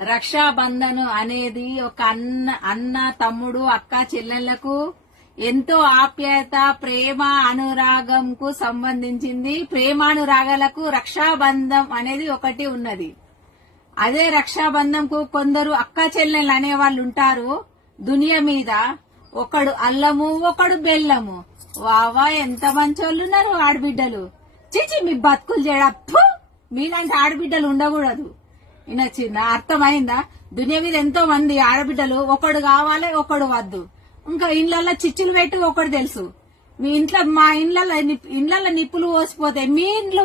రక్షాబంధన్ అనేది ఒక అన్న తమ్ముడు అక్క చెల్లెళ్లకు ఎంతో ఆప్యాయత ప్రేమ అనురాగంకు సంబంధించింది. ప్రేమానురాగాలకు రక్షాబంధం అనేది ఒకటి ఉన్నది. అదే రక్షాబంధంకు కొందరు అక్క చెల్లెళ్ళు అనే వాళ్ళు ఉంటారు దునియా మీద. ఒకడు అల్లము ఒకడు బెల్లము. వావా ఎంత మంచోళ్ళు ఉన్నారు ఆడబిడ్డలు. చిచి మీ బతుకులు చేయడప్పు. మీలాంటి ఆడబిడ్డలు ఉండకూడదు. చిన్న అర్థమైందా? దునియా మీద ఎంతో మంది ఆడబిడ్డలు ఒకడు కావాలి ఒకడు వద్దు. ఇంకా ఇండ్లలో చిచ్చులు పెట్టి ఒకడు తెలుసు. మీ ఇంట్లో మా ఇండ్లలో నిప్పులు పోసిపోతాయి. మీ ఇండ్లు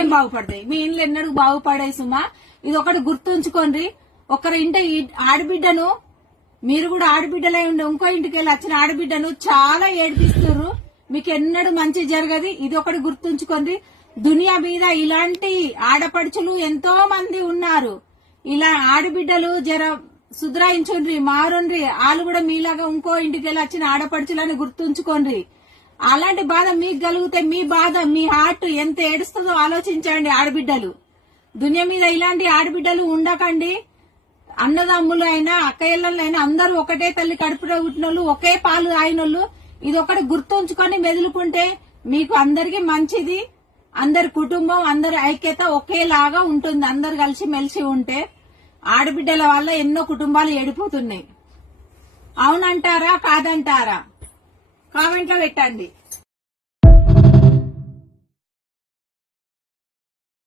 ఏం బాగుపడతాయి? మీ ఇండ్లు ఎన్నడూ బాగుపడాయి సుమా. ఇది ఒకటి గుర్తుంచుకోండి. ఒకరి ఇంటి ఆడబిడ్డను మీరు కూడా ఆడబిడ్డలై ఉండి ఇంకో ఇంటికి వెళ్ళి వచ్చిన ఆడబిడ్డను చాలా ఏడిపిస్తున్నారు. మీకు ఎన్నడూ మంచి జరగదు. ఇది ఒకటి గుర్తుంచుకోండి. దునియా మీద ఇలాంటి ఆడపడుచులు ఎంతో మంది ఉన్నారు. ఇలా ఆడబిడ్డలు జర సుధరాయించుండ్రి, మారుండ్రి. వాళ్ళు కూడా మీలాగా ఇంకో ఇంటికి వెళ్ళి వచ్చిన ఆడపడుచులని గుర్తుంచుకోండి. అలాంటి బాధ మీకు కలిగితే మీ బాధ మీ హార్ట్ ఎంత ఏడుస్తుందో ఆలోచించండి. ఆడబిడ్డలు దునియా మీద ఇలాంటి ఆడబిడ్డలు ఉండకండి. అన్నదమ్ములు అయినా అక్కయ్యలైనా అందరూ ఒకటే తల్లి కడుపులో పుట్టినోళ్ళు, ఒకే పాలు తాగినోళ్ళు. ఇది ఒకటి గుర్తుంచుకొని మెదులుకుంటే మీకు అందరికి మంచిది. అందరి కుటుంబం అందరి ఐక్యత ఒకేలాగా ఉంటుంది. అందరు కలిసి మెలిసి ఉంటే ఆడబిడ్డల వల్ల ఎన్నో కుటుంబాలు ఎడిపోతున్నాయి. అవునంటారా కాదంటారా? కామెంట్లో పెట్టండి.